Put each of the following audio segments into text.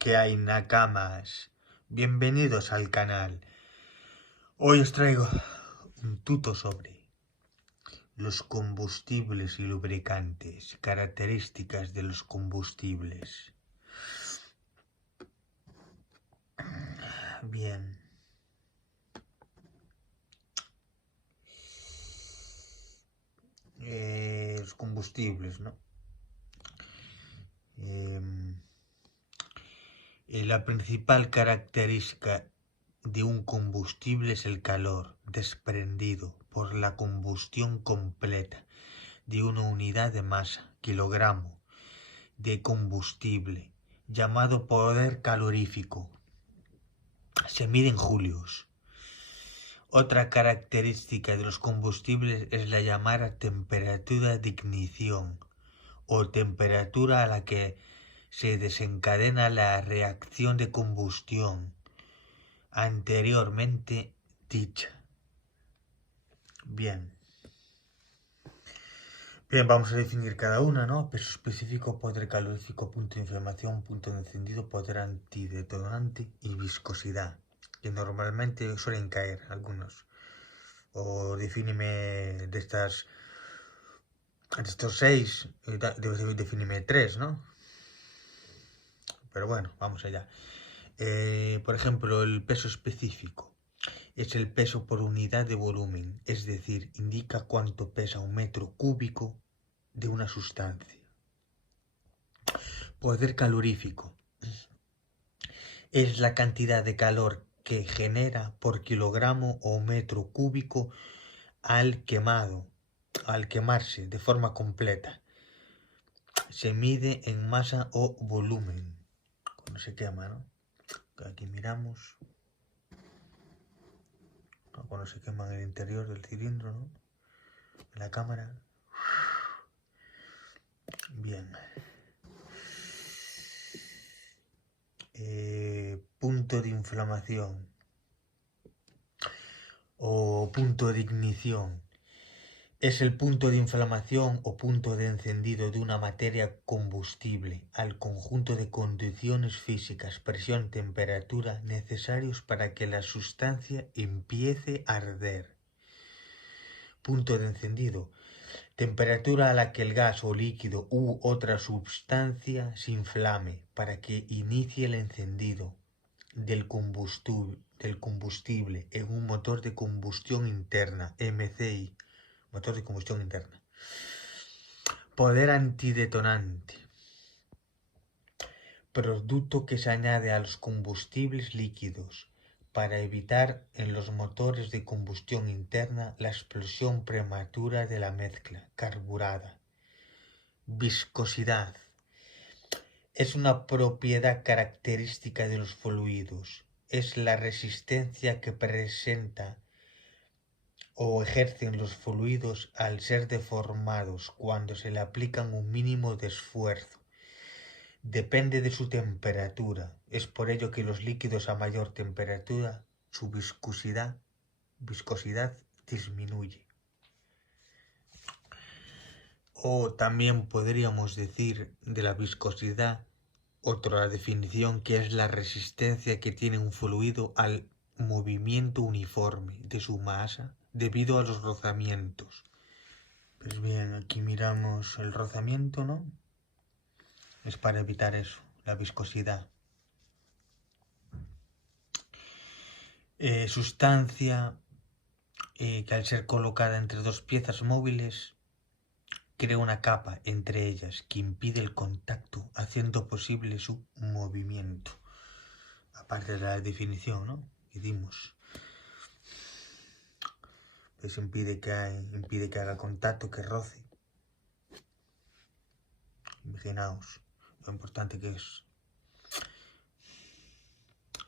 ¿Qué hay, nakamas? Bienvenidos al canal. Hoy os traigo un tuto sobre los combustibles y lubricantes, características de los combustibles. Bien. Los combustibles, ¿no? La principal característica de un combustible es el calor desprendido por la combustión completa de una unidad de masa, kilogramo, de combustible, llamado poder calorífico. Se mide en julios. Otra característica de los combustibles es la llamada temperatura de ignición o temperatura a la que se desencadena la reacción de combustión anteriormente dicha. Bien, vamos a definir cada una, ¿no? Peso específico, poder calorífico, punto de inflamación, punto de encendido, poder antidetonante y viscosidad, que normalmente suelen caer algunos. O defíneme de estos 6, defíneme 3, ¿no? Pero bueno, vamos allá. Por ejemplo, el peso específico es el peso por unidad de volumen, es decir, indica cuánto pesa un metro cúbico de una sustancia. Poder calorífico es la cantidad de calor que genera por kilogramo o metro cúbico al quemarse de forma completa. Se mide en masa o volumen cuando se quema, ¿no? Aquí miramos cuando se quema en el interior del cilindro, ¿no? En la cámara. Bien. Punto de inflamación o punto de ignición es el punto de inflamación o punto de encendido de una materia combustible al conjunto de condiciones físicas, presión, temperatura necesarios para que la sustancia empiece a arder. Punto de encendido: temperatura a la que el gas o líquido u otra sustancia se inflame para que inicie el encendido del combustible en un motor de combustión interna, MCI, motor de combustión interna. Poder antidetonante: producto que se añade a los combustibles líquidos para evitar en los motores de combustión interna la explosión prematura de la mezcla carburada. Viscosidad: es una propiedad característica de los fluidos. Es la resistencia que presenta o ejercen los fluidos al ser deformados cuando se le aplican un mínimo de esfuerzo. Depende de su temperatura. Es por ello que los líquidos a mayor temperatura, su viscosidad disminuye. O también podríamos decir de la viscosidad otra definición, que es la resistencia que tiene un fluido al movimiento uniforme de su masa debido a los rozamientos. Pues bien, aquí miramos el rozamiento, ¿no? Es para evitar eso, la viscosidad. Sustancia que al ser colocada entre dos piezas móviles crea una capa entre ellas que impide el contacto, haciendo posible su movimiento. Aparte de la definición, ¿no?, que dimos. Pues impide que haga contacto, que roce. Imaginaos lo importante que es.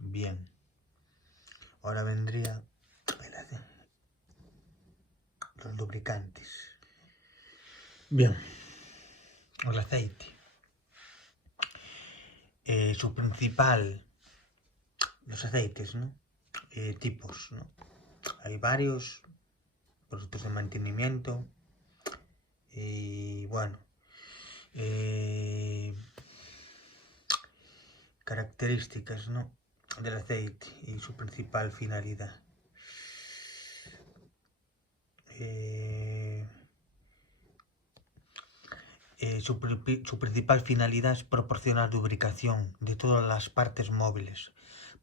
Bien. Ahora vendría los lubricantes. Bien. El aceite. Su principal... Los aceites, ¿no? Tipos, ¿no? Hay varios productos de mantenimiento. Y bueno, características, ¿no?, del aceite y su principal finalidad. Su principal finalidad es proporcionar lubricación de todas las partes móviles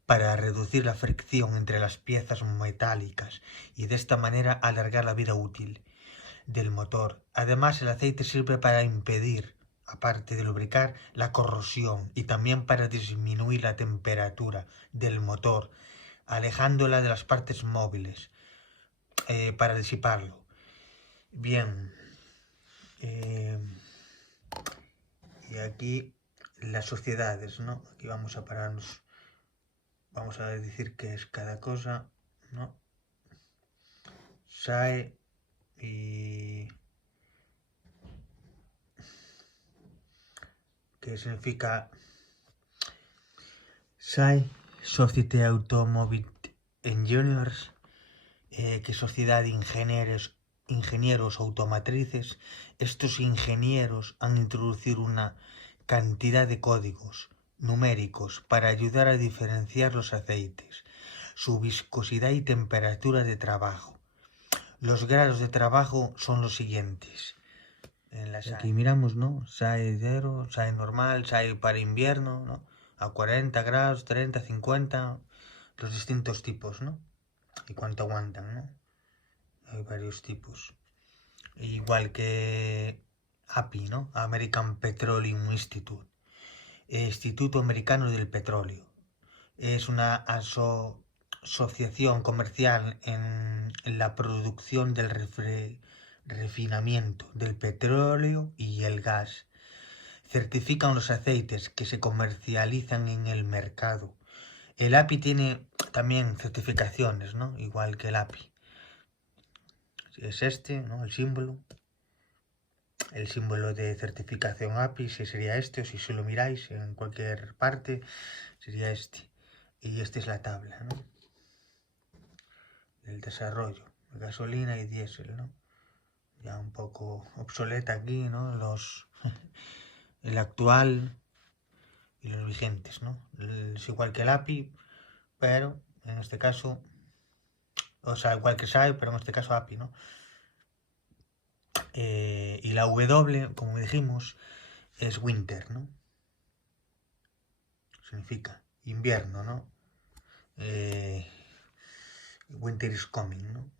para reducir la fricción entre las piezas metálicas y de esta manera alargar la vida útil del motor. Además, el aceite sirve para impedir, aparte de lubricar, la corrosión y también para disminuir la temperatura del motor, alejándola de las partes móviles, para disiparlo. Bien, y aquí las sociedades, ¿no? Aquí vamos a pararnos, vamos a decir qué es cada cosa, ¿no? SAE y... ¿qué significa? SAE, Société Automobile Engineers, que es Sociedad de Ingenieros Automatrices. Estos ingenieros han introducido una cantidad de códigos numéricos para ayudar a diferenciar los aceites, su viscosidad y temperatura de trabajo. Los grados de trabajo son los siguientes. Aquí miramos, ¿no? SAE 0, SAE normal, SAE para invierno, ¿no? A 40 grados, 30, 50, los distintos tipos, ¿no? Y cuánto aguantan, ¿no? Hay varios tipos. Igual que API, ¿no? American Petroleum Institute, Instituto Americano del Petróleo. Es una asociación comercial en la producción del refinamiento del petróleo y el gas. Certifican los aceites que se comercializan en el mercado. El API tiene también certificaciones, ¿no? Igual que el API. Es este, ¿no? El símbolo de certificación API, si sería este, o si lo miráis en cualquier parte, sería este. Y esta es la tabla, ¿no?, del desarrollo de gasolina y diésel, ¿no? Ya un poco obsoleta aquí, ¿no? El actual y los vigentes, ¿no? Es igual que el API, pero en este caso, o sea, igual que SAE, pero en este caso API, ¿no? Y la W, como dijimos, es winter, ¿no? Significa invierno, ¿no? Winter is coming, ¿no?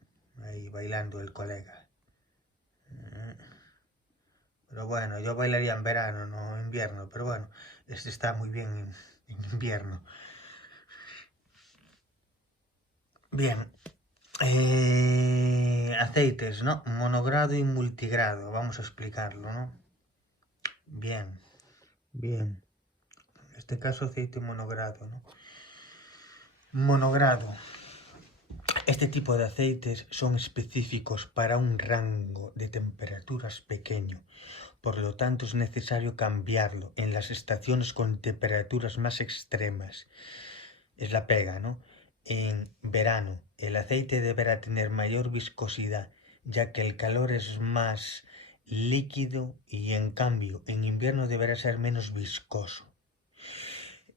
Ahí bailando el colega. Pero bueno, yo bailaría en verano, no en invierno. Pero bueno, este está muy bien en invierno. Bien. Aceites, ¿no? Monogrado y multigrado. Vamos a explicarlo, ¿no? Bien. En este caso aceite monogrado, ¿no? Monogrado. Este tipo de aceites son específicos para un rango de temperaturas pequeño. Por lo tanto, es necesario cambiarlo en las estaciones con temperaturas más extremas. Es la pega, ¿no? En verano, el aceite deberá tener mayor viscosidad, ya que el calor es más líquido, y en cambio, en invierno deberá ser menos viscoso.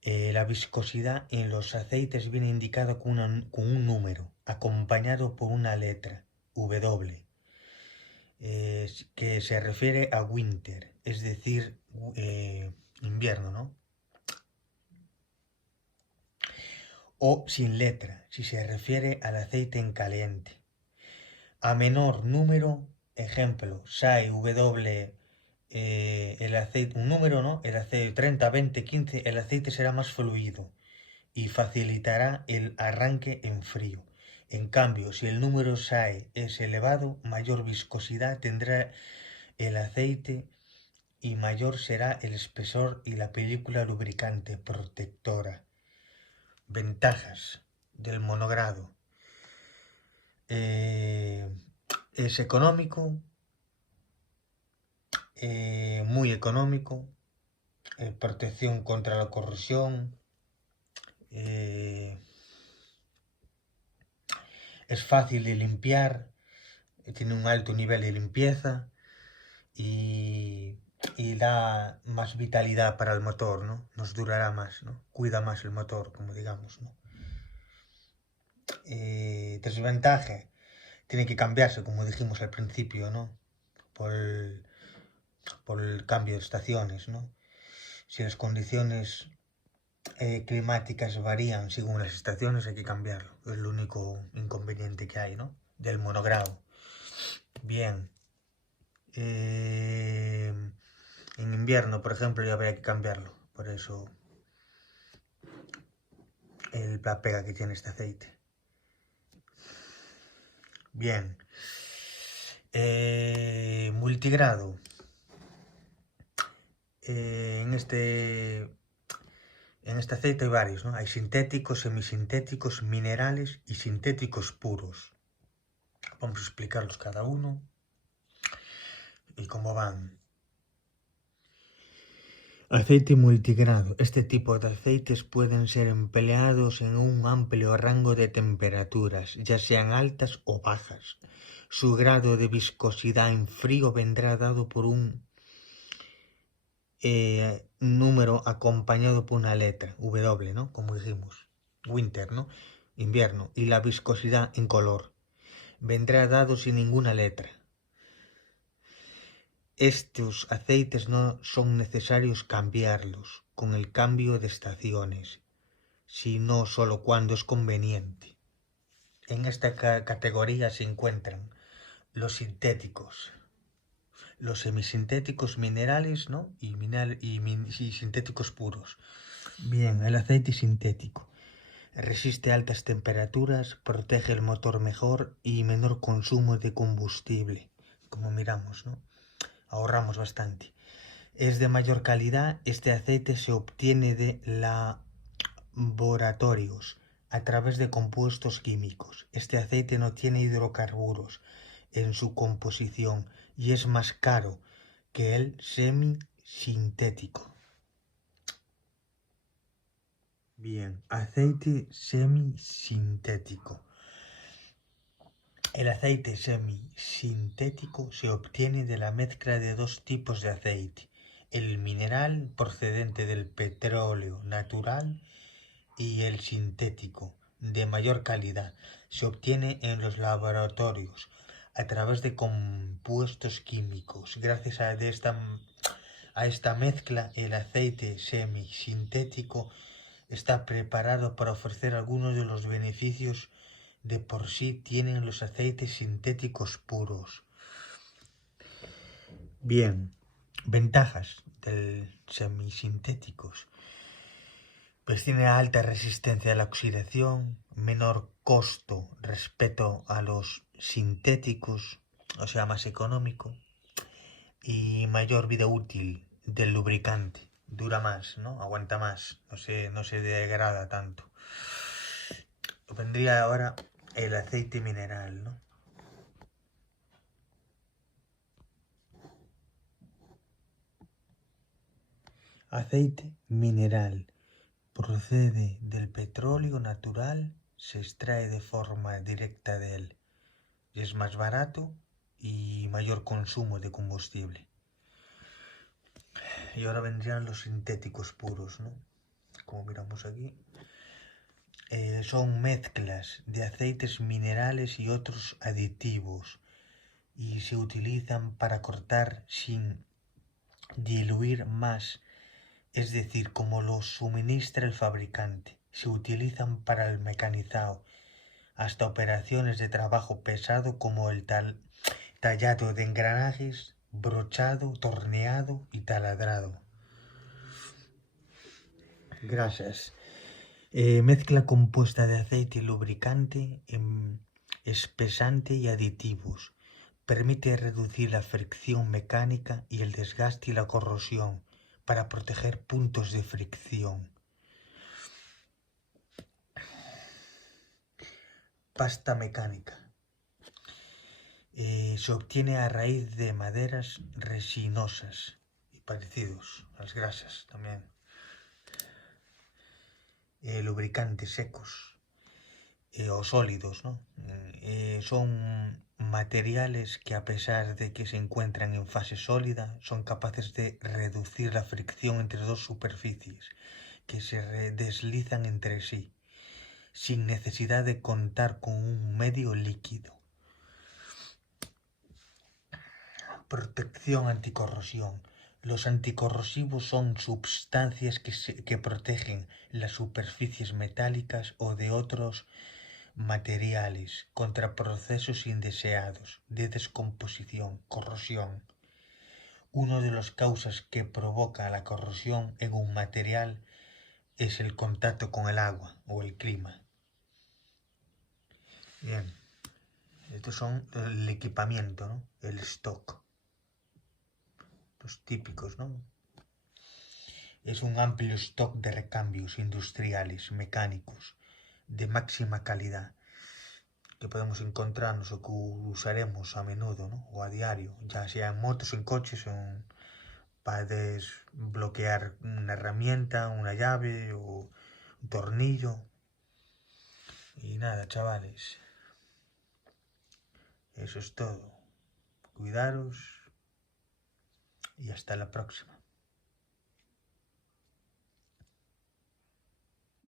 La viscosidad en los aceites viene indicada con un número, acompañado por una letra, W, que se refiere a winter, es decir, invierno, ¿no? O sin letra, si se refiere al aceite en caliente. A menor número, ejemplo, SAE W, el aceite, un número, ¿no? El aceite 30, 20, 15, el aceite será más fluido y facilitará el arranque en frío. En cambio, si el número SAE es elevado, mayor viscosidad tendrá el aceite y mayor será el espesor y la película lubricante protectora. Ventajas del monogrado. Es económico, muy económico, protección contra la corrosión, es fácil de limpiar, tiene un alto nivel de limpieza y y da más vitalidad para el motor, ¿no? Nos durará más, ¿no? Cuida más el motor, como digamos, ¿no? Desventaja, tiene que cambiarse, como dijimos al principio, ¿no? Por el cambio de estaciones, ¿no? Si las condiciones climáticas varían según las estaciones, hay que cambiarlo. Es el único inconveniente que hay, ¿no? Del monogrado. Bien. En invierno, por ejemplo, ya habría que cambiarlo. Por eso la pega que tiene este aceite. Bien. Multigrado. En este aceite hay varios, ¿no? Hay sintéticos, semisintéticos, minerales y sintéticos puros. Vamos a explicarlos cada uno y cómo van. Aceite multigrado. Este tipo de aceites pueden ser empleados en un amplio rango de temperaturas, ya sean altas o bajas. Su grado de viscosidad en frío vendrá dado por un número acompañado por una letra, W, ¿no? Como dijimos. Winter, ¿no? Invierno. Y la viscosidad en color vendrá dado sin ninguna letra. Estos aceites no son necesarios cambiarlos con el cambio de estaciones, sino solo cuando es conveniente. En esta categoría se encuentran los sintéticos, los semisintéticos minerales, ¿no? y sintéticos puros. Bien, el aceite sintético resiste altas temperaturas, protege el motor mejor y menor consumo de combustible, como miramos, ¿no? Ahorramos bastante. Es de mayor calidad. Este aceite se obtiene de laboratorios a través de compuestos químicos. Este aceite no tiene hidrocarburos en su composición y es más caro que el semisintético. Bien, aceite semisintético. El aceite semisintético se obtiene de la mezcla de dos tipos de aceite: el mineral procedente del petróleo natural y el sintético de mayor calidad. Se obtiene en los laboratorios a través de compuestos químicos. Gracias a esta mezcla, el aceite semisintético está preparado para ofrecer algunos de los beneficios de por sí tienen los aceites sintéticos puros. Bien, ventajas del semisintéticos. Pues tiene alta resistencia a la oxidación, menor costo respecto a los sintéticos, o sea, más económico, y mayor vida útil del lubricante. Dura más, ¿no? Aguanta más, no se degrada tanto. Vendría ahora el aceite mineral, ¿no? Aceite mineral. Procede del petróleo natural, se extrae de forma directa de él. Es más barato y mayor consumo de combustible. Y ahora vendrían los sintéticos puros, ¿no? Como miramos aquí. Son mezclas de aceites minerales y otros aditivos y se utilizan para cortar sin diluir más, es decir, como los suministra el fabricante. Se utilizan para el mecanizado, hasta operaciones de trabajo pesado como el tallado de engranajes, brochado, torneado y taladrado. Grasas. Mezcla compuesta de aceite y lubricante, espesante y aditivos. Permite reducir la fricción mecánica y el desgaste y la corrosión para proteger puntos de fricción. Pasta mecánica. Se obtiene a raíz de maderas resinosas y parecidos a las grasas también. Lubricantes secos o sólidos, ¿no? Son materiales que, a pesar de que se encuentran en fase sólida, son capaces de reducir la fricción entre dos superficies que se deslizan entre sí, sin necesidad de contar con un medio líquido. Protección anticorrosión. Los anticorrosivos son sustancias que protegen las superficies metálicas o de otros materiales contra procesos indeseados de descomposición, corrosión. Una de las causas que provoca la corrosión en un material es el contacto con el agua o el clima. Bien, estos son el equipamiento, ¿no? El stock. Los típicos, ¿no? Es un amplio stock de recambios industriales, mecánicos, de máxima calidad, que podemos encontrarnos o que usaremos a menudo, ¿no? O a diario, ya sea en motos, en coches, para desbloquear una herramienta, una llave o un tornillo. Y nada, chavales, eso es todo. Cuidaros y hasta la próxima.